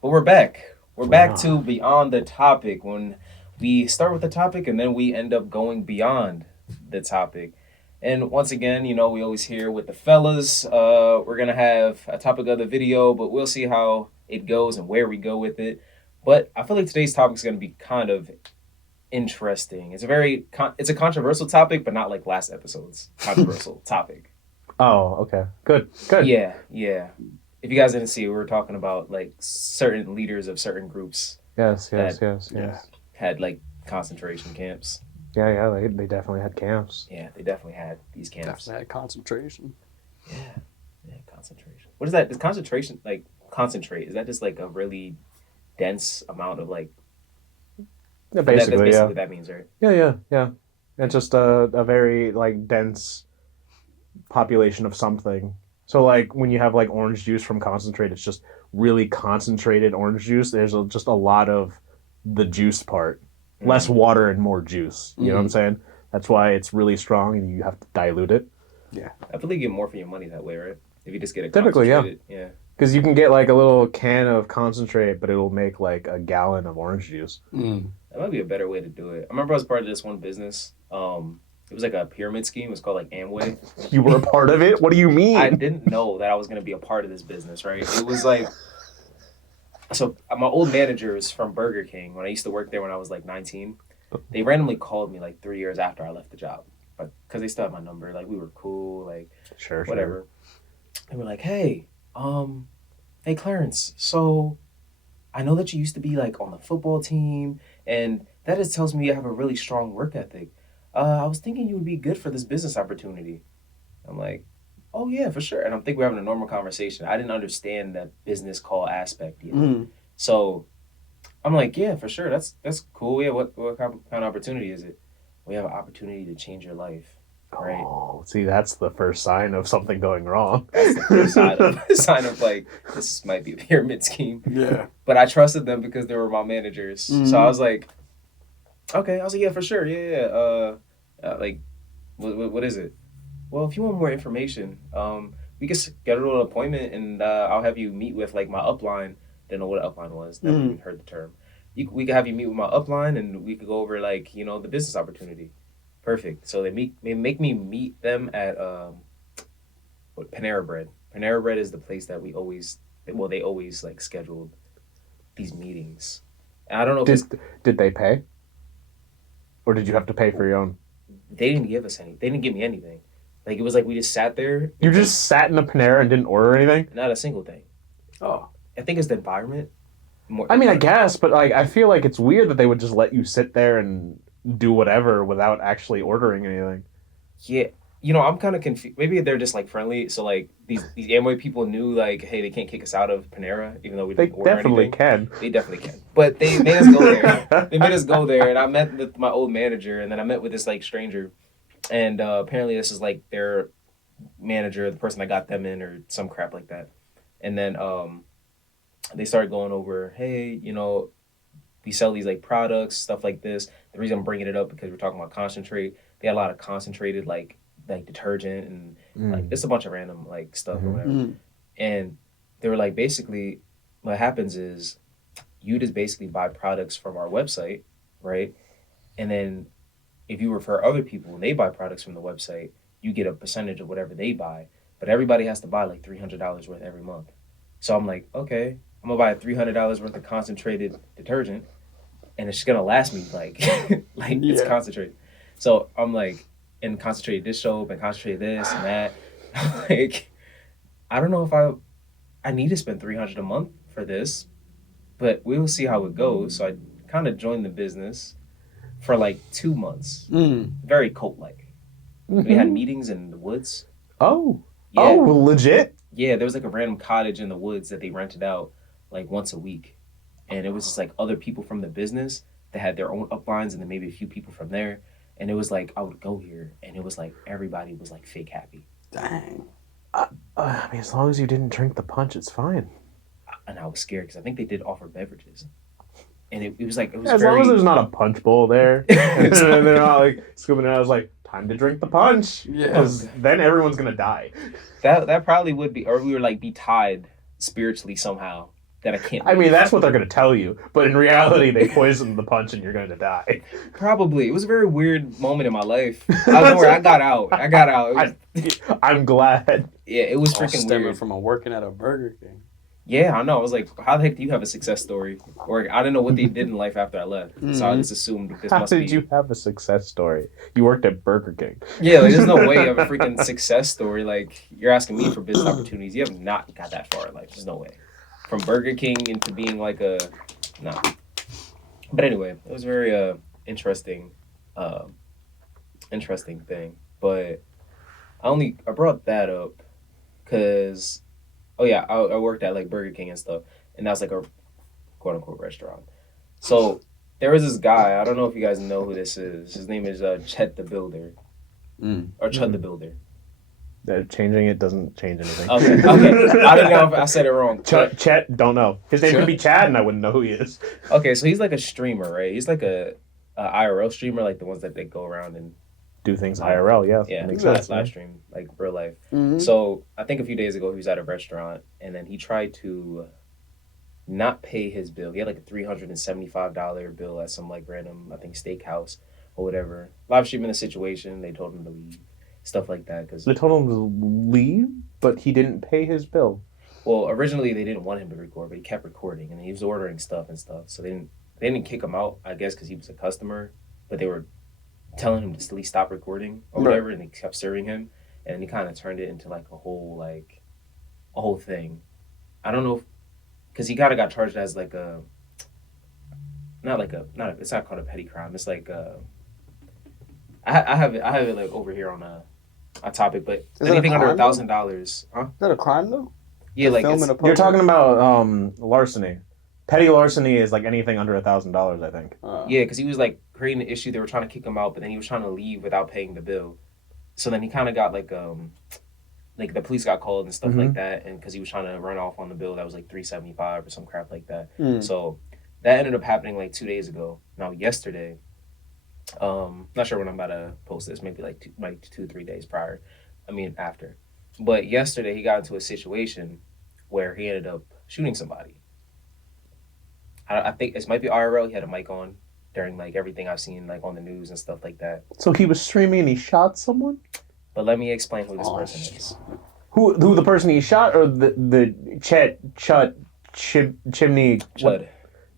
But we're back. We're back Wow. to Beyond the Topic when we start with the topic and then we end up going beyond the topic. And once again, we always hear with the fellas, we're going to have a topic of the video, but we'll see how it goes and where we go with it. But I feel like today's topic is going to be kind of interesting. It's a controversial topic, but not like last episode's controversial topic. Oh, okay. Good. Good. Yeah, yeah. If you guys didn't see, we were talking about like certain leaders of certain groups Yes, yes, that yes, Yeah. yes. had like concentration camps. Yeah, yeah, they definitely had camps. Yeah, they definitely had these camps. Definitely had concentration. Yeah, yeah, concentration. What is that? Is concentration like concentrate? Is that just like a really dense amount of like? Yeah, That's basically, basically yeah. what that means, right? Yeah, yeah, yeah. It's just a very like dense population of something. So like when you have like orange juice from concentrate, it's just really concentrated orange juice. Just a lot of the juice part. Less Mm. water and more juice. You know what I'm Mhm. saying? That's why it's really strong and you have to dilute it. Yeah. I feel like you get more for your money that way, right? If you just get it Typically, yeah. concentrated, yeah. Because you can get like a little can of concentrate, but it'll make like a gallon of orange juice. Mm. That might be a better way to do it. I remember I was part of this one business. It was like a pyramid scheme. It was called like Amway. You were a part of it? What do you mean? I didn't know that I was gonna be a part of this business, right? It was like so my old managers from Burger King when I used to work there when I was like 19. They randomly called me like 3 years after I left the job, but because they still had my number, like we were cool, like Sure, whatever. They were like, "Hey, hey Clarence, so I know that you used to be like on the football team, and that just tells me you have a really strong work ethic. I was thinking you would be good for this business opportunity." I'm like, "Oh yeah, for sure." And I'm thinking we're having a normal conversation. I didn't understand that business call aspect yet. Mm. So I'm like, "Yeah, for sure. That's cool. Yeah, what kind of opportunity is it? We have an opportunity to change your life, right?" Oh, see, that's the first sign of something going wrong. That's the first sign of like this might be a pyramid scheme. Yeah. But I trusted them because they were my managers. So I Mhm. was like, okay. I was like, yeah, for sure. Yeah, yeah. Like, what is it? Well, if you want more information, we can schedule an appointment and I'll have you meet with like my upline. Didn't know what an upline was. Never even heard the term. We could have you meet with my upline and we could go over like the business opportunity. Perfect. So they make me meet them at Panera Bread. Panera Bread is the place that they always like scheduled these meetings. And I don't know if it's Did they pay? Or did you have to pay for your own? they didn't give us any. They didn't give me anything. Like it was like we just sat there. You just sat in a Panera and didn't order anything? Not a single thing. Oh. I think it's the environment. More. I mean, I guess, but like I feel like it's weird that they would just let you sit there and do whatever without actually ordering anything. Yeah. I'm kind of confused. Maybe they're just like friendly. So like these Amway people knew like, hey, they can't kick us out of Panera even though we They didn't order definitely anything. can. They definitely can. But they made us go there. They made us go there, and I met with my old manager, and then I met with this like stranger, and apparently this is like their manager, the person that got them in, or some crap like that. And then they started going over, hey, we sell these like products, stuff like this. The reason I'm bringing it up because we're talking about concentrate. They had a lot of concentrated like detergent and like Mm. just a bunch of random like stuff or Mhm. whatever. Mm. And they were like, basically, what happens is you just basically buy products from our website, right? And then if you refer other people and they buy products from the website, you get a percentage of whatever they buy. But everybody has to buy like $300 worth every month. So I'm like, okay, I'm gonna buy $300 worth of concentrated detergent, and it's gonna last me like like it's Yeah. concentrated. So I'm like, and concentrated dish soap and concentrated this and that. Like, I don't know if I need to spend 300 a month for this, but we will see how it goes. So I kind of joined the business for like 2 months, Mm. very cult like. We had Mhm. meetings in the woods. Oh. Yeah, Oh, legit? yeah. There was like a random cottage in the woods that they rented out like once a week, and it was just like other people from the business that had their own uplines, and then maybe a few people from there. And it was like I would go here, and it was like everybody was like fake happy, Dang. I mean, as long as you didn't drink the punch, it's fine. and I was scared because I think they did offer beverages, and it was like it was As very. long as there's not a punch bowl there, and they're not like scooping it out. I was like, time to drink the punch, Yeah. because then everyone's gonna die. That probably would be, or we would like be tied spiritually somehow. that I can't. I mean, leave. that's what they're going to tell you, but in reality, they poisoned the punch and you're going to die. Probably. It was a very weird moment in my life. Don't worry, I got out. I got out. I'm glad. Yeah, it was All freaking stemming weird. from working at a Burger King. Yeah, I know. I was like, how the heck do you have a success story? Or I didn't know what they did in life after I left. So I just assumed this How must be. did you have a success story? You worked at Burger King. Yeah, like, there's no way of a freaking success story. Like, you're asking me for business opportunities. You have not got that far in life. There's no way. From Burger King into being like a. No. But anyway, it was very interesting interesting thing. But I brought that up because, oh yeah, I worked at like Burger King and stuff. And that was like a quote unquote restaurant. So there was this guy. I don't know if you guys know who this is. His name is Chet the Builder, or Chud the Builder. Changing it doesn't change anything. Okay. I don't know if I said it wrong. Chet, don't know. His name could be Chad, and I wouldn't know who he is. Okay, so he's like a streamer, right? He's like a IRL streamer, like the ones that they go around and Do things IRL, yeah. yeah, Makes live sense. stream like real life. Mm-hmm. So I think a few days ago he was at a restaurant and then he tried to not pay his bill. He had like a $375 bill at some like random, I think, steakhouse or whatever. Live streaming the situation, they told him to leave, stuff like that. Cause They told him to leave, but he didn't pay his bill. well, originally they didn't want him to record, but he kept recording and he was ordering stuff and stuff. So they didn't kick him out, I guess, because he was a customer, but they were telling him to at least stop recording or whatever, and they kept serving him, and he kind of turned it into like a whole thing. I don't know if because he kind of got charged as like a it's not called a petty crime. It's like I have it like over here on a topic, but Is it anything a under crime, $1,000, huh? Is that a crime though? Yeah, like Film it's, in a You're public- talking about larceny. Petty larceny is like anything under $1,000, I think. yeah, because he was like creating an issue. They were trying to kick him out, but then he was trying to leave without paying the bill. So then he kind of got like the police got called and stuff like that, and because he was trying to run off on the bill that was like $375 or some crap like that. So that ended up happening like 2 days ago. Now yesterday, not sure when I'm about to post this, maybe like 2-3 days prior. I mean after, but yesterday he got into a situation where he ended up shooting somebody. I think it might be IRL. He had a mic on during like everything I've seen like on the news and stuff like that. So he was streaming and he shot someone? But let me explain who this person is. Who the person he shot, or the chimney? Chud. What?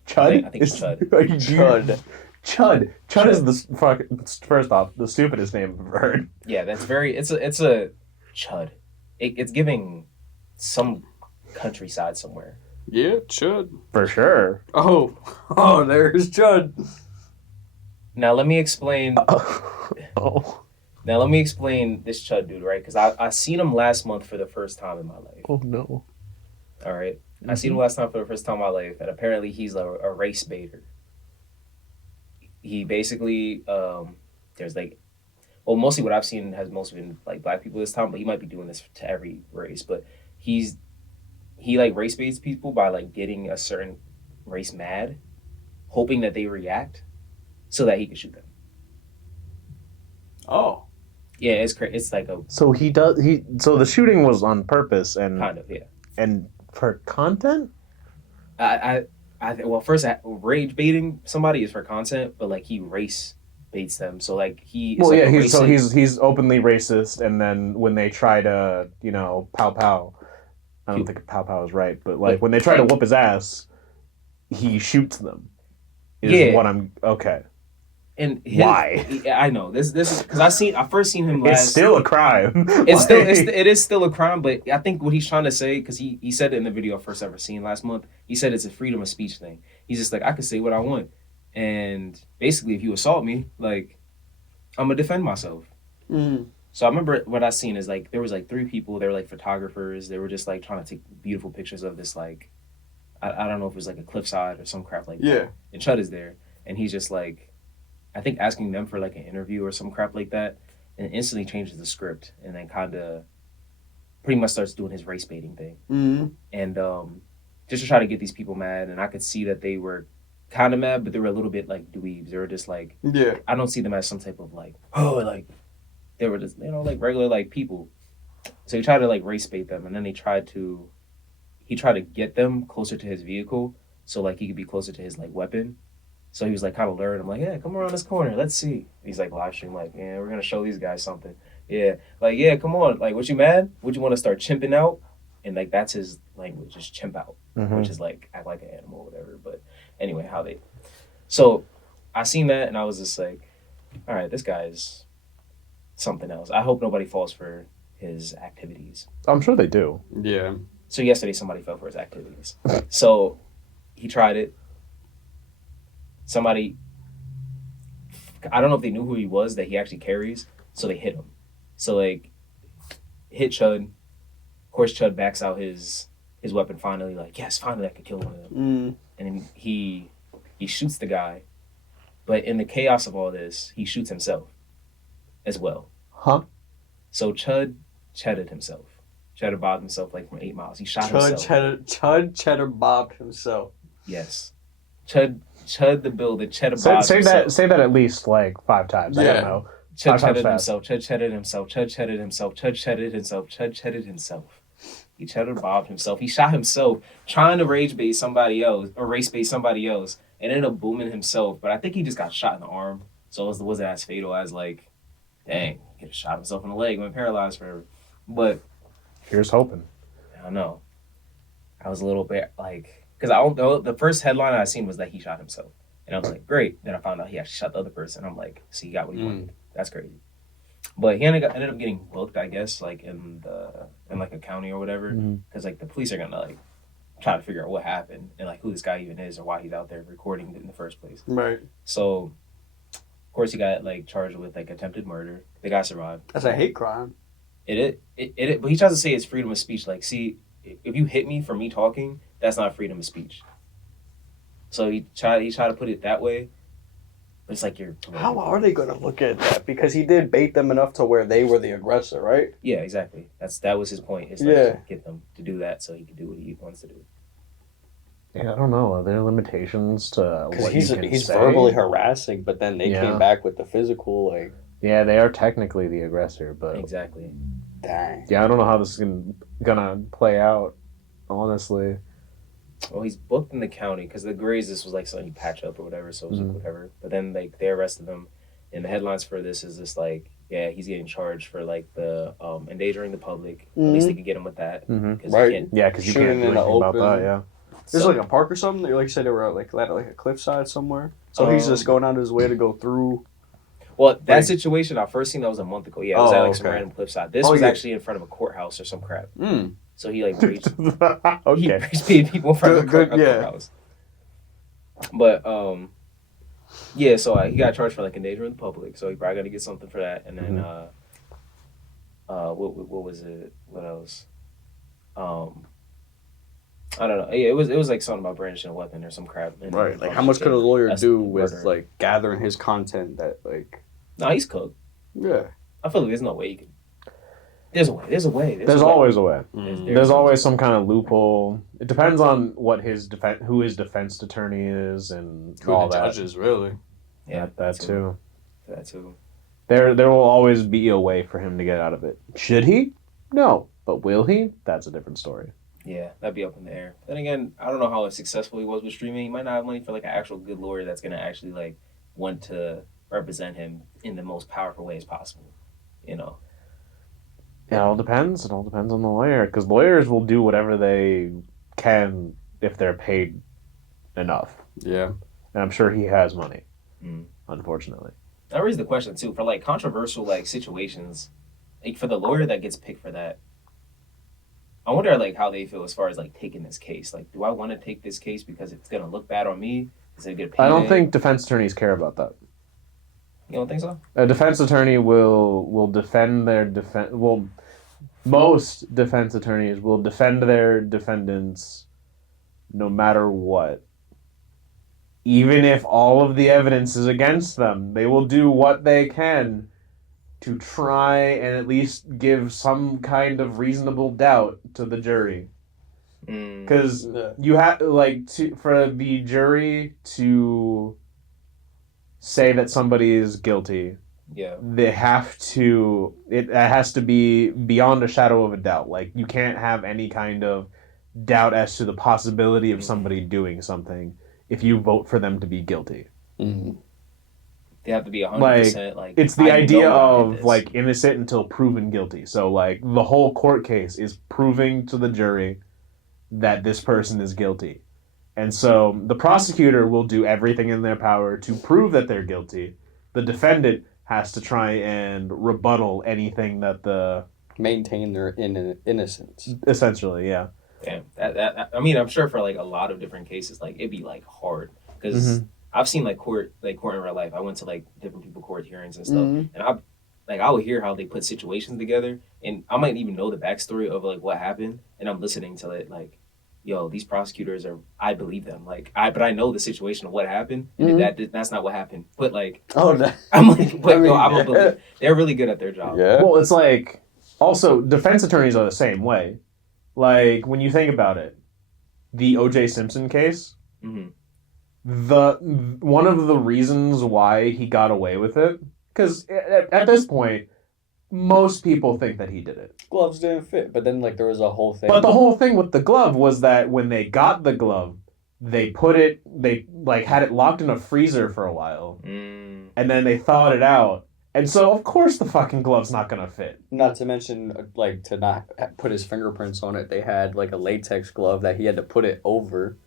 Chud? I think it's Chud. Chud is the first off the stupidest name I've ever heard. Yeah, that's very. It's a Chud. It's giving some countryside somewhere. Yeah, Chud. For sure. Oh, there's Chud. Now let me explain. Oh. Now let me explain this Chud dude, right? Because I seen him last month for the first time in my life. Oh no. All right, I seen him last time for the first time in my life, and apparently he's a race baiter. He basically there's like, well, mostly what I've seen has mostly been like black people this time, but he might be doing this to every race. But he like race baits people by like getting a certain race mad, hoping that they react, so that he can shoot them. Oh. Yeah, it's crazy. It's like a So so the shooting was on purpose and kind of, yeah. and for content? Well, first, rage baiting somebody is for content, but like he race baits them. So like he. Well, like yeah, a he's openly racist, and then when they try to, pow pow, I don't think pow pow is right, but like when they try to whoop his ass, he shoots them. Yeah. What I'm okay. And Why? I know this is because I first seen him last. It's still a crime. It is still a crime, but I think what he's trying to say, because he said it in the video I first ever seen last month, he said it's a freedom of speech thing. He's just like, I can say what I want, and basically if you assault me, like, I'm gonna defend myself. So I remember what I seen is like there was like 3 people. They were like photographers. They were just like trying to take beautiful pictures of this, like, I don't know if it was like a cliffside or some crap like that. And Chud is there, and he's just like, I think asking them for like an interview or some crap like that, and instantly changes the script, and then kind of pretty much starts doing his race baiting thing, and just to try to get these people mad. And I could see that they were kind of mad, but they were a little bit like dweebs. They were just like, I don't see them as some type of like, like they were just like regular like people. So he tried to like race bait them, and then they tried to he tried to get them closer to his vehicle, so like he could be closer to his like weapon. So he was like kind of luring. I'm like, yeah, come around this corner, let's see. He's like live stream, like, yeah, we're gonna show these guys something. Yeah, like yeah, come on, like, what you mad? Would you want to start chimping out? And like that's his language, just chimp out, which is like act like an animal, or whatever. But anyway, how they. So I seen that and I was just like, all right, this guy's something else. I hope nobody falls for his activities. I'm sure they do. Yeah. So yesterday somebody fell for his activities. So he tried it. Somebody, I don't know if they knew who he was that he actually carries, so they hit him. So like, hit Chud. Of course, Chud backs out his weapon finally. Like, yes, finally I could kill one of them. And then he shoots the guy, but in the chaos of all this, he shoots himself as well. Huh? So Chud chedded himself. Cheddar bobbed himself like from 8 miles. He shot himself. Chud cheddar bobbed himself. Yes. Chud the builder, cheddar Say, bobbed say himself. that. Say that at least like 5 times. I Yeah. don't know. Chud 5 times chedded fast. himself. Chud chedded himself. Chud chedded himself. Chud chedded himself. Chud chedded himself. He cheddar bobbed himself. He shot himself trying to rage bait somebody else or race bait somebody else and ended up booming himself. But I think he just got shot in the arm, so it wasn't as fatal as like, dang, he could have shot himself in the leg, went paralyzed forever. But Here's hoping. I don't know. I was a little bit like, because I don't know, the first headline I seen was that he shot himself. And I was like, great. Then I found out he actually shot the other person. I'm like, so he got what he wanted. That's crazy. But he ended up getting booked, I guess, like in like a county or whatever. Because like the police are gonna like try to figure out what happened and like who this guy even is or why he's out there recording it in the first place. Right. So of course he got like charged with like attempted murder. The guy survived. That's a hate crime. It but he tries to say it's freedom of speech. Like, see, if you hit me for me talking, that's not freedom of speech. So he tried to put it that way, but it's like you're. How are they going to look at that? Because he did bait them enough to where they were the aggressor, right? Yeah, exactly. That was his point. Is Yeah. Get them to do that so he can do what he wants to do. Yeah, I don't know. Are there limitations to what Because you can he's say? verbally harassing, but then they Yeah. came back with the physical, like, Yeah, they are technically the aggressor, but Exactly. dang. yeah, I don't know how this is gonna play out. Honestly, Well, he's booked in the county because the Grays, this was like something you patch up or whatever, so it was like whatever. But then like they arrested him, and the headlines for this is just like, yeah, he's getting charged for like the endangering the public. At least they could get him with that. Cause Right. he can't, yeah, because you Shooting can't do in the anything about open. that. Yeah, There's so- like a park or something. Like you said, they were at like a cliffside somewhere. So he's just going out of his way to go through. Well, that Like- situation I first seen that was a month ago. Yeah, it was Oh, at like some okay. random cliffside. This Oh, was yeah. actually in front of a courthouse or some crap. So he like raged. He okay. rage baited people in front of a Good, yeah. courthouse. But yeah, so he got charged for like endangering the public. So he probably got to get something for that. And then what was it? What else? I don't know. Yeah, it was like something about brandishing a weapon or some crap. And Right. Like, how much could a lawyer That's do with murder. like gathering his content that like? No, he's cooked. Yeah. I feel like there's no way you can. There's a way. There's a way. There's always a way. Mm. There's always some kind of loophole. It depends on what who his defense attorney is, and all that. Judges, really. Yeah, that too. That too. There will always be a way for him to get out of it. Should he? No. But will he? That's a different story. Yeah, that'd be up in the air. Then again, I don't know how successful he was with streaming. He might not have money for like an actual good lawyer that's gonna actually like want to represent him in the most powerful ways possible. You know. It all depends. It all depends on the lawyer, because lawyers will do whatever they can if they're paid enough. Yeah. And I'm sure he has money. Mm. Unfortunately. That raises the question too for like controversial like situations, like for the lawyer that gets picked for that. I wonder like how they feel as far as like taking this case. Like, do I want to take this case because it's gonna look bad on me? Is it gonna pay? I don't think defense attorneys care about that. You don't think so? A defense attorney will defend their defense. Well, most defense attorneys will defend their defendants no matter what. Even if all of the evidence is against them, they will do what they can to try and at least give some kind of reasonable doubt to the jury. Because you have for the jury to say that somebody is guilty, Yeah. they have to. It has to be beyond a shadow of a doubt. Like, you can't have any kind of doubt as to the possibility of somebody doing something if you vote for them to be guilty. Mm-hmm. They have to be 100% like. It's the I idea know I did of this. like innocent until proven guilty. So like the whole court case is proving to the jury that this person is guilty. And so the prosecutor will do everything in their power to prove that they're guilty. The defendant has to try and rebuttal anything that the Maintain their innocence. essentially, yeah. Damn. I mean, I'm sure for like a lot of different cases, like it'd be like hard because Mhm. I've seen like court in real life. I went to like different people court hearings and stuff, Mhm. and I would hear how they put situations together, and I might even know the backstory of like what happened, and I'm listening to it like, yo, these prosecutors I believe them, but I know the situation of what happened, and that's not what happened, but like, I'm like, but no, I don't believe they're really good at their job. Yeah. Well, it's like also defense attorneys are the same way. Like when you think about it, the O.J. Simpson case, Mm-hmm. one of the reasons why he got away with it, because at this point, most people think that he did it. Gloves didn't fit, but then like there was a whole thing. But the whole thing with the glove was that when they got the glove, they like had it locked in a freezer for a while, and then they thawed it out. And so, of course, the fucking glove's not gonna fit. Not to mention, like, to not put his fingerprints on it, they had, like, a latex glove that he had to put it over.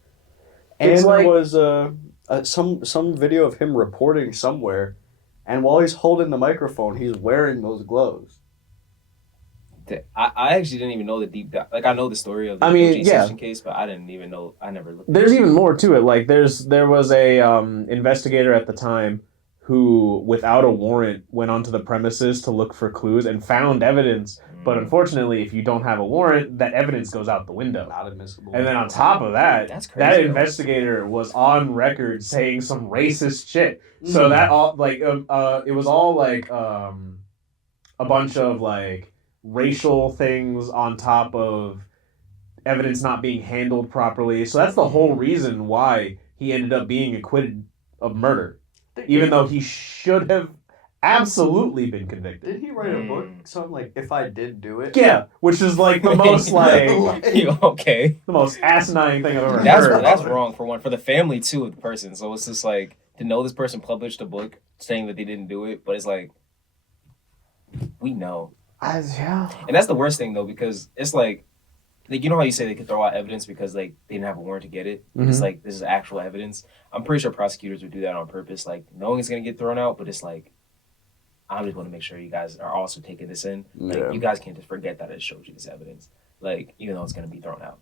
And It's like- there was some video of him reporting somewhere, and while he's holding the microphone, he's wearing those gloves. I actually didn't even know the deep dive. Like I know the story of the O.J. Simpson case, but I didn't even know. I never looked. There's even more to it. Like there was a investigator at the time who, without a warrant, went onto the premises to look for clues and found evidence. But unfortunately, if you don't have a warrant, that evidence goes out the window. Not admissible. And then on top of that, That's crazy, that though. investigator was on record saying some racist shit. So that all like it was all like a bunch of like racial things on top of evidence not being handled properly. So that's the whole reason why he ended up being acquitted of murder, even though he should have absolutely been convicted. Did he write a book? Something like, If I Did Do It? Yeah, which is like the most like Okay. the most asinine thing I've ever heard. That's wrong for one, for the family too of the person. So it's just like to know this person published a book saying that they didn't do it, but it's like we know. Yeah. And that's the worst thing though, because it's like you know how you say they could throw out evidence because like they didn't have a warrant to get it. Mhm. It's like this is actual evidence. I'm pretty sure prosecutors would do that on purpose, like knowing it's gonna get thrown out, but it's like I just want to make sure you guys are also taking this in. Like Yeah. you guys can't just forget that it showed you this evidence. Like even though it's gonna be thrown out.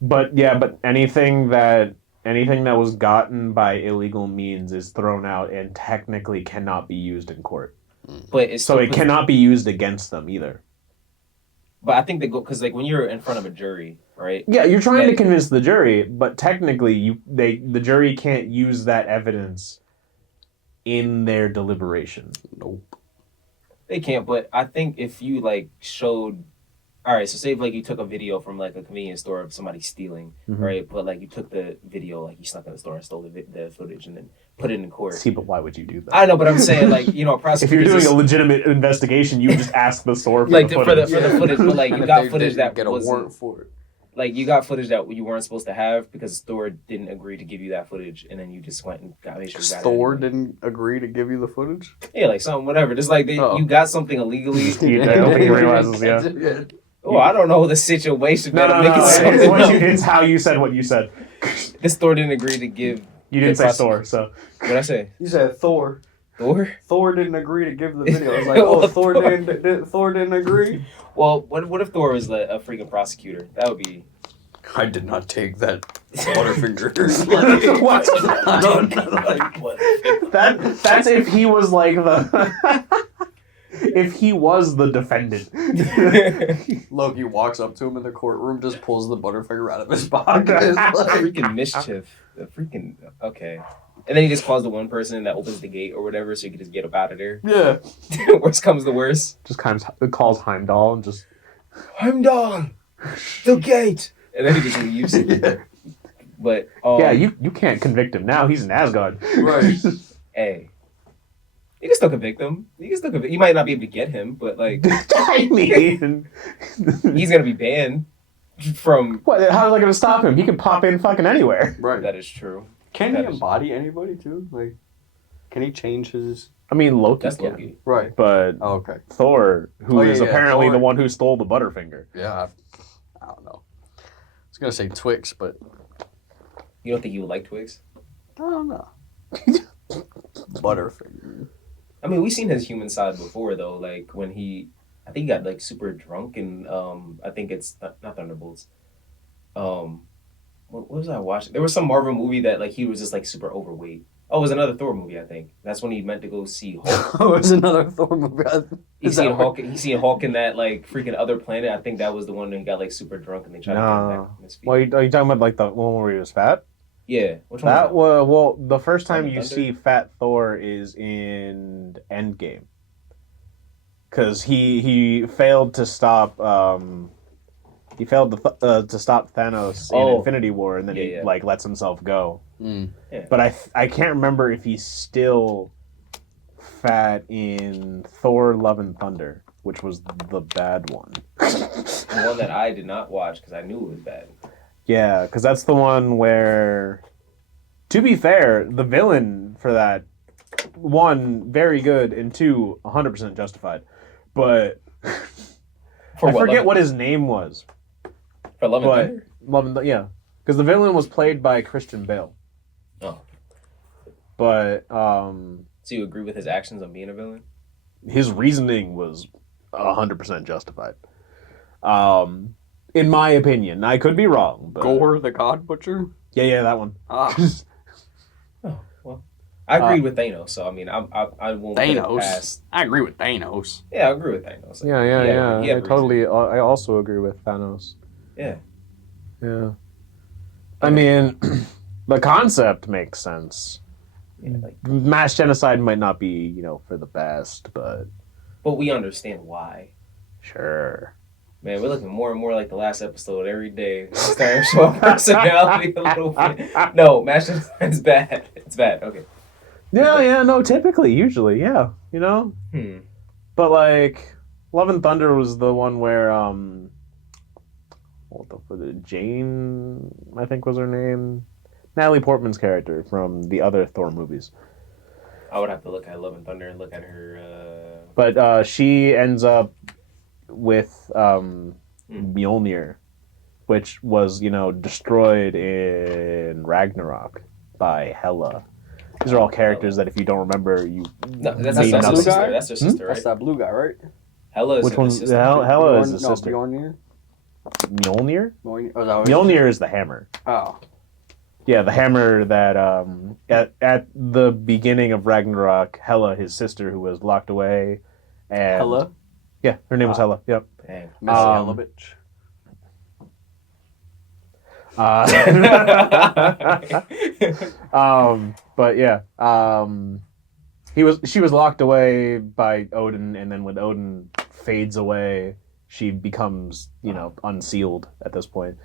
But anything that was gotten by illegal means is thrown out and technically cannot be used in court. But it's So it cannot be used against them either. But I think they go because like when you're in front of a jury, right? Yeah, you're trying to convince the jury, but technically the jury can't use that evidence in their deliberation. Nope. They can't. But I think if you like showed, all right, so say if, like you took a video from like a convenience store of somebody stealing, Mhm. right? But like you took the video, like you snuck in the store and stole the footage and then put it in court. See, but why would you do that? I know, but I'm saying like you know, If prosecutors. you're doing a legitimate investigation, you would just ask the store for like the for footage. the footage, but like you And got if they footage didn't that get a wasn't warrant for it. like you got footage that you weren't supposed to have because the store didn't agree to give you that footage, and then you just went and made sure you got Thor it. didn't agree to give you the footage? Yeah, like something, whatever. Just like you got something illegally. I don't think he realizes, yeah. Oh, I don't know the situation. No, that'll make it something else. it's how you said what you said. The store didn't agree to give. You didn't the say store, so. What'd I say? You said Thor. Thor? Thor didn't agree to give the video. I was like, oh, Well, Thor didn't agree? Well, what if Thor was a freaking prosecutor? That would be. I did not take that Butterfinger. What? What? That's if he was like the if he was the defendant. Loki walks up to him in the courtroom, just pulls the Butterfinger out of his pocket. Freaking mischief. The freaking okay. And then he just calls the one person that opens the gate or whatever, so you can just get up out of there. Yeah. Worst comes to worst. Just kind of calls Heimdall and just Heimdall, the gate, and then he just leaves. Yeah. But yeah, you can't convict him now. He's in Asgard. Right. Hey, you can still convict him. You can still convict. You might not be able to get him, but like I mean, he's gonna be banned From What? How's that gonna stop him? He can pop in fucking anywhere. Right. that is true. Can That he is- embody anybody too? Like, can he change his? I mean, Loki That's can, Loki. Right. but Oh, okay. Thor, who is Oh, yeah, apparently Thor. the one who stole the Butterfinger. Yeah. I don't know. I was gonna say Twix, but You don't think you would like Twigs? I don't know. Butterfinger. I mean, we've seen his human side before, though. Like when I think he got like super drunk, and I think it's not Thunderbolts. What was I watching? There was some Marvel movie that like he was just like super overweight. Oh, it was another Thor movie, I think. That's when he meant to go see Hulk. Oh, it was another Thor movie. He's seen Hulk. He's seen Hulk in that like freaking other planet. I think that was the one that he got like super drunk, and they tried to get him back on his feet. Well, are you talking about like the one where he was fat? Yeah, which one? That was was well. The first time Love and you Thunder? see Fat Thor is in Endgame, because he failed to stop to stop Thanos in Oh. Infinity War, and then he Yeah. like lets himself go. Mm. But I can't remember if he's still fat in Thor: Love and Thunder, which was the bad one. the one that I did not watch because I knew it was bad. Yeah, because that's the one where, to be fair, the villain for that, one, very good, and two, 100% justified. But For I forget Love, what his name was. for Love and but- Thunder? Yeah, because the villain was played by Christian Bale. Oh, But so you agree with his actions on being a villain? his reasoning was 100% justified. In my opinion. I could be wrong. But... Gore the God Butcher. Yeah, that one. Ah, Oh well, I agreed with Thanos. So I mean, I won't put it Thanos. past. I agree with Thanos. Yeah, I agree with Thanos. Yeah. He had I totally. I also agree with Thanos. Yeah. Yeah. I mean, the concept makes sense. Yeah, like, Mass genocide might not be, for the best, but but we understand why. sure. Man, we're looking more and more like the last episode every day. Starting to show our personality a little bit. No, Mass Genocide is bad. It's bad. Okay. Yeah, no, typically, usually, yeah, Hmm. But like, Love and Thunder was the one where what the was it? Jane, I think was her name. Natalie Portman's character from the other Thor movies. I would have to look at Love and Thunder and look at her. But she ends up with Mjolnir, which was, destroyed in Ragnarok by Hela. These are all characters that if you don't remember, you No, that's mean her nothing. sister. That's her sister, That's right? that blue guy, right? Hella is Which her one? sister. Hela is the No, sister. Bjornir? Mjolnir? Mjolnir? Oh, is that what Mjolnir is the hammer. Oh. Yeah, the hammer that at the beginning of Ragnarok, Hela, his sister, who was locked away, and Hella? yeah, her name was Hela. Yep. Dang. Missy Um, Elovitch. But yeah, she was locked away by Odin, and then when Odin fades away, she becomes unsealed at this point.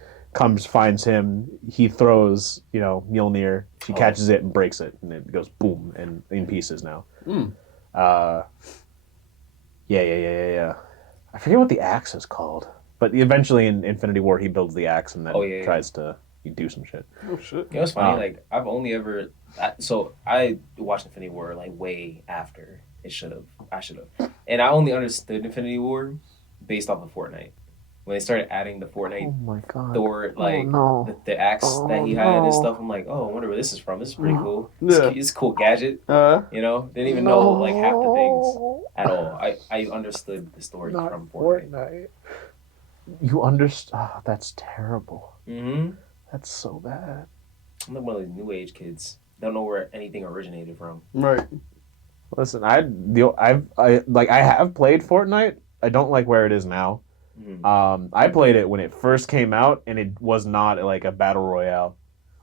Finds him, he throws Mjolnir, she catches it and breaks it, and it goes boom and in pieces now. Mm. Yeah. I forget what the axe is called, but eventually in Infinity War he builds the axe and then tries to do some shit. Oh, shit. You know what's funny? Like, I've only ever... I watched Infinity War, like, way after I should have. And I only understood Infinity War based off of Fortnite. When they started adding the Fortnite Oh my god. Thor, like, no. the axe that he had and stuff, I'm like, oh, I wonder where this is from. This is pretty cool. Yeah. It's a cool gadget, Didn't even know, like, half the things at all. I understood the story from Fortnite. You understand? Oh, that's terrible. Mm-hmm. That's so bad. I'm like one of those new age kids. Don't know where anything originated from. Right. Listen, I have played Fortnite. I don't like where it is now. Mm-hmm. I played it when it first came out, and it was not like a battle royale.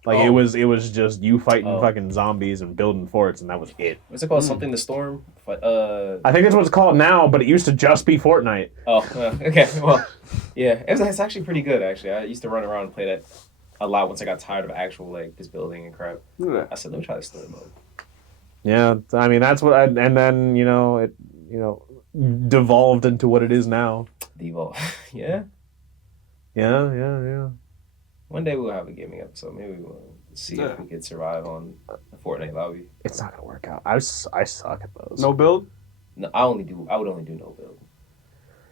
Like it was just you fighting fucking zombies and building forts, and that was it. What's it called? Something to Storm? I think that's what it's called now, but it used to just be Fortnite. Oh, okay. Well, yeah, it's actually pretty good. Actually, I used to run around and play that a lot once I got tired of actual like just building and crap. Yeah. I said, let me try the story mode. Yeah, I mean that's what, and then it devolved into what it is now. Devolve. Yeah. Yeah. One day we'll have a gaming episode. Maybe we'll see Yeah. if we could survive on the Fortnite lobby. It's not gonna work out. I suck at those. No build? No, I would only do no build.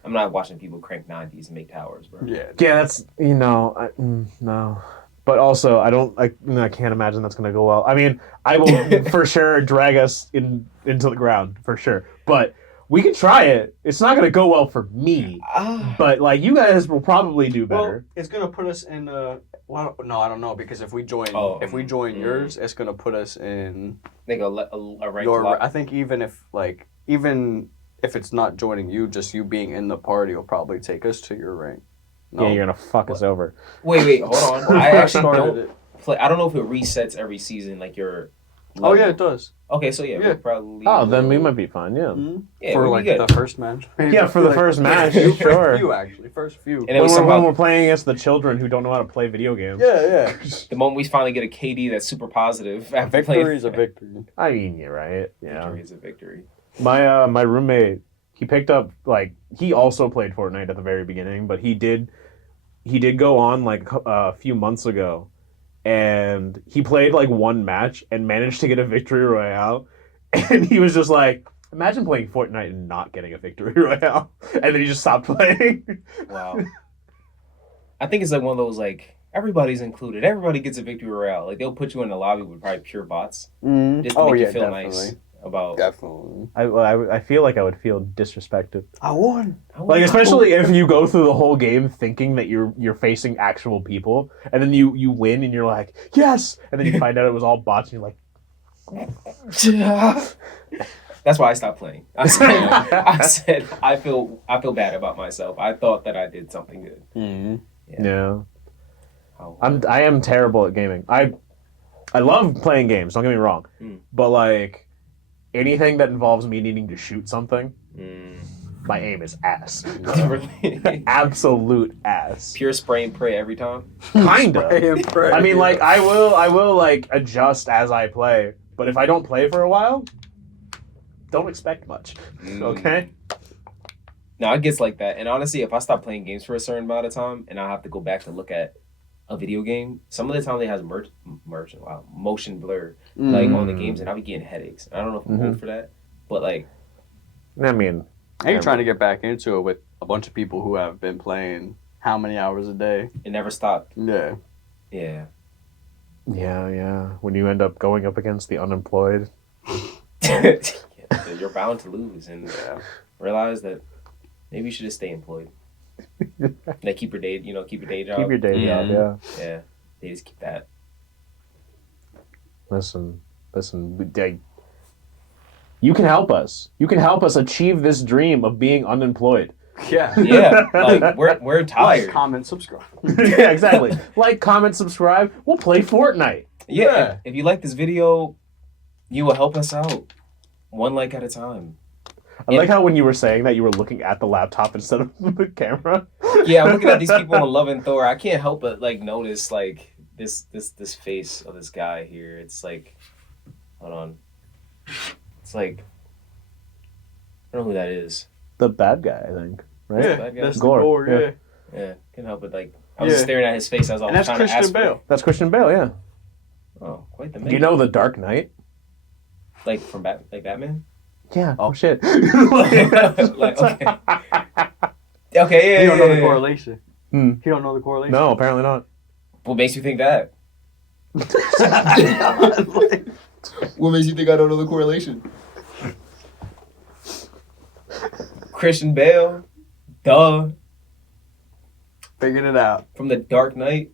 I'm not watching people crank 90s and make towers, bro. Yeah. Yeah, that's no. But also, I can't imagine that's gonna go well. I mean, I will for sure drag us into the ground for sure. But we can try it. It's not gonna go well for me. But like you guys will probably do better. Well, it's gonna put us in. Well, no, I don't know because if we join, yours, it's gonna put us in. Like a ranked Your, lock. I think even if it's not joining you, just you being in the party will probably take us to your rank. No? Yeah, you're gonna fuck us over. Wait, hold on. I actually Started don't it. play. I don't know if it resets every season, like your. Oh yeah, it does. Okay, so yeah, Yeah. we'll probably. Oh, then we might be fine. Yeah. Mm-hmm. Yeah, For we'll like be good. the first match. Yeah, for the first match, sure. Few actually, first few. And then we somehow, When we're playing against the children who don't know how to play video games. Yeah. the moment we finally get a KD that's super positive, A after victory playing, is a victory. I mean, you're right. Yeah. victory is a victory. My roommate, he picked up like he also played Fortnite at the very beginning, but he did go on like a few months ago, and he played like one match and managed to get a victory royale, and he was just like, imagine playing Fortnite and not getting a victory royale, and then he just stopped playing. Wow. I think it's like one of those like everybody's included. Everybody gets a victory royale. Like they'll put you in the lobby with probably pure bots just to make you feel nice about. Definitely. I feel like I would feel disrespected. I won. Like especially if you go through the whole game thinking that you're facing actual people, and then you win and you're like yes, and then you find out it was all bots and you're like. That's why I stopped playing. I said I feel bad about myself. I thought that I did something good. Mm-hmm. Yeah. How- I am terrible at gaming. I love playing games. Don't get me wrong, but like anything that involves me needing to shoot something, my aim is ass. Really? Absolute ass. Pure spray and pray every time. Kinda. Pray. I mean, like I will like adjust as I play, but if I don't play for a while, don't expect much. Okay. No, it gets like that. And honestly, if I stop playing games for a certain amount of time and I have to go back to look at a video game, some of the time it has motion blur like on the games, and I'll be getting headaches. I don't know if I'm old for that, but like, I mean, And you're trying to get back into it with a bunch of people who have been playing how many hours a day? it never stopped. Yeah. Yeah. yeah. When you end up going up against the unemployed, You're bound to lose, and realize that maybe you should just stay employed. Like keep your day job. keep your day job. Yeah. Yeah, they just keep that. Listen. You can help us. You can help us achieve this dream of being unemployed. Yeah. Yeah, like we're tired. Like, comment, subscribe. Yeah, exactly. Like, comment, subscribe. We'll play Fortnite. Yeah. If you like this video, you will help us out one like at a time. I like how when you were saying that you were looking at the laptop instead of the camera. Yeah, I'm looking at these people on Love and Thor. I can't help but like notice like this face of this guy here. It's like, hold on. It's like, I don't know who that is. The bad guy, I think. Right? Yeah, Bad guy? that's Gore, the Gore, yeah. Yeah, can't help but like I was just staring at his face as I was And that's trying to Christian ask for- Bale. That's Christian Bale, yeah. Oh, quite the man. Do you know The Dark Knight? like from Batman? Yeah. Oh. Shit. Like, okay. Okay, yeah. He don't know the yeah. correlation. Hmm. He don't know the correlation. No, apparently not. What makes you think that? What makes you think I don't know the correlation? Christian Bale, duh, Figured it out. from The Dark Knight.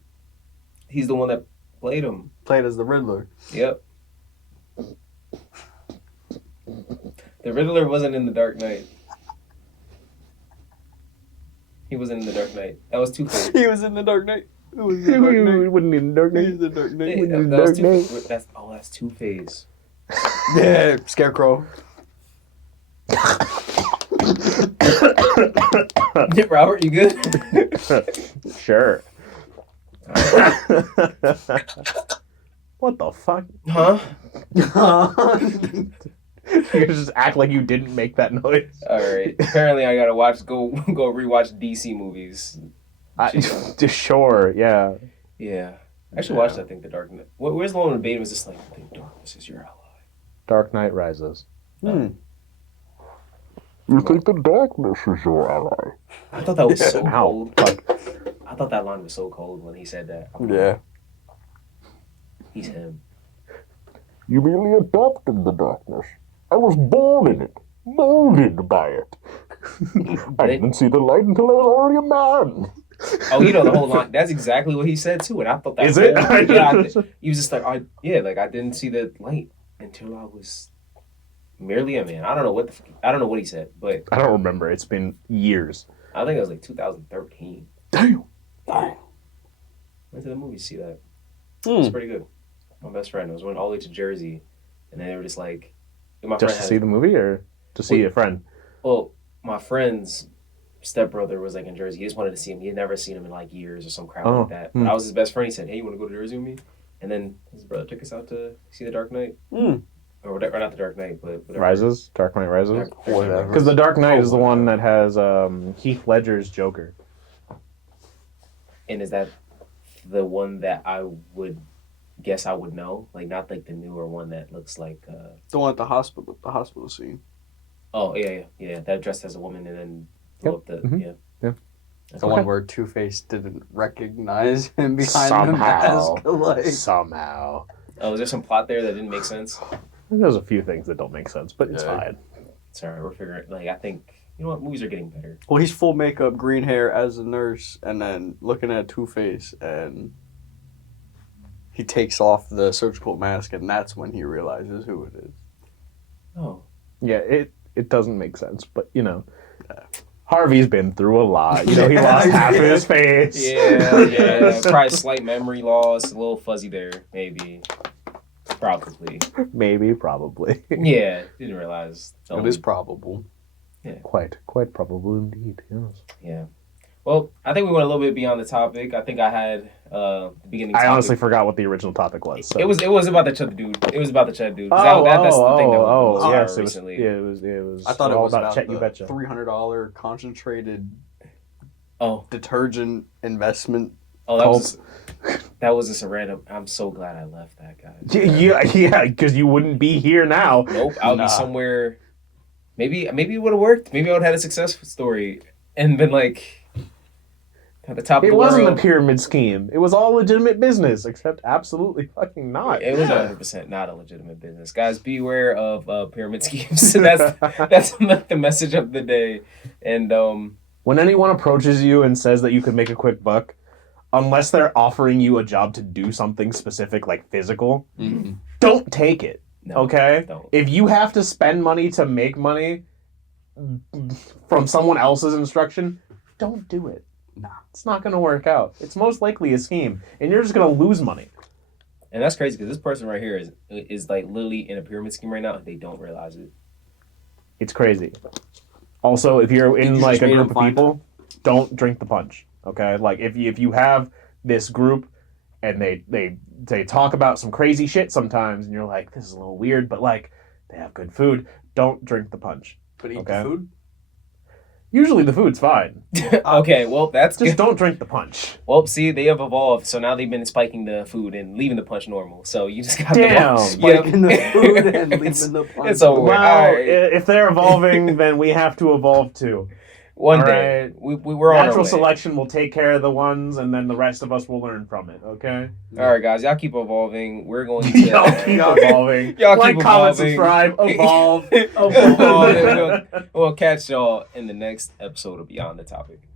He's the one that played him. Played as the Riddler. Yep. The Riddler wasn't in The Dark Knight. He wasn't in The Dark Knight. That was Two-Face. He was in the Dark Knight. It was the Dark Knight. Wouldn't need Dark He's Knight. the Dark Knight. Yeah, that was Two-Face. That's Two-Face. Yeah, Scarecrow. Robert, you good? Sure. What the fuck? Huh? You just act like you didn't make that noise. All right. Apparently, I gotta go rewatch DC movies. Sure, yeah. Yeah. I actually watched, I think, The Dark Knight. Where's the one when Bane was just like, I think darkness is your ally. Dark Knight Rises. Hmm. You think the darkness is your ally? I thought that was so Ow. cold. Fuck. I thought that line was so cold when he said that. Yeah. He's him. You merely adopted the darkness. I was born in it, molded by it. I didn't see the light until I was already a man. Oh, you know the whole line. That's exactly what he said too, and I thought that. Is it? Yeah, he was just like, I didn't see the light until I was merely a man. I don't know what he said, but I don't remember. It's been years. I think it was like 2013. Damn. Went to the movie to see that. It was pretty good. My best friend was went all the way to Jersey, and then they were just like, my Just to see the movie or to see a friend? Well, my friend's stepbrother was like in Jersey. He just wanted to see him. He had never seen him in like years or some crap like that. But I was his best friend. He said, "Hey, you want to go to Jersey with me?" And then his brother took us out to see The Dark Knight. Or not The Dark Knight, but whatever. Rises? Dark Knight Rises? Whatever. Because The Dark Knight is the one that has Heath Ledger's Joker. And is that the one that I would guess I would know? Like, not like the newer one that looks like... The one at the hospital scene. Oh, yeah. That dressed as a woman and then blew up the... Mhm. Yeah. The one where Two-Face didn't recognize him behind the mask. Like, Somehow. Oh, is there some plot there that didn't make sense? There's a few things that don't make sense, but it's fine. Sorry, we're figuring... Like, I think... You know what? Movies are getting better. Well, he's full makeup, green hair as a nurse, and then looking at Two-Face, and he takes off the surgical mask, and that's when he realizes who it is. Oh. Yeah, it doesn't make sense, but, Harvey's been through a lot. He lost half of his face. Yeah. Probably slight memory loss, a little fuzzy there, maybe. Probably. Maybe, probably. Yeah, didn't realize. It is probable. Yeah. Quite probable indeed, yes. Yeah. Well, I think we went a little bit beyond the topic. I think I had the beginning topic. I honestly forgot what the original topic was. So. It was about the Chud dude. It was about the Chud dude. That's the thing that was yes, recently. It was. I thought it was about Chet, the you betcha. $300 concentrated Oh. detergent investment. Oh, that was just a random. I'm so glad I left that guy. Yeah, because you wouldn't be here now. Nope, I would be somewhere. Maybe it would have worked. Maybe I would have had a success story and been like at the top of the world. It wasn't a pyramid scheme. It was all legitimate business, except absolutely fucking not. It was 100% not a legitimate business. Guys, beware of pyramid schemes. That's the message of the day. And when anyone approaches you and says that you could make a quick buck, unless they're offering you a job to do something specific like physical, don't take it. no, Okay? don't. If you have to spend money to make money from someone else's instruction, don't do it. Nah. It's not going to work out. It's most likely a scheme, and you're just going to lose money. And that's crazy because this person right here is like literally in a pyramid scheme right now. They don't realize it. It's crazy. Also, if you're in You like just a made group them of find people, don't drink the punch. Okay? Like if you have this group and they talk about some crazy shit sometimes and you're like, this is a little weird, but like they have good food, don't drink the punch. But eat Okay. the food? Usually the food's fine. Okay, well that's Just good. don't drink the punch. Well, see, they have evolved, so now they've been spiking the food and leaving the punch normal. So you just got Damn. Spiking the food and leaving It's- the punch. it's over. Well, Alright. if they're evolving, then we have to evolve too. One All day right. we were on our Natural way. selection will take care of the ones, and then the rest of us will learn from it. Okay. All right, guys, y'all keep evolving. We're going to Y'all keep evolving. Y'all Like, keep comment, evolving. subscribe, evolve, Evolve. evolve. We'll catch y'all in the next episode of Beyond the Topic.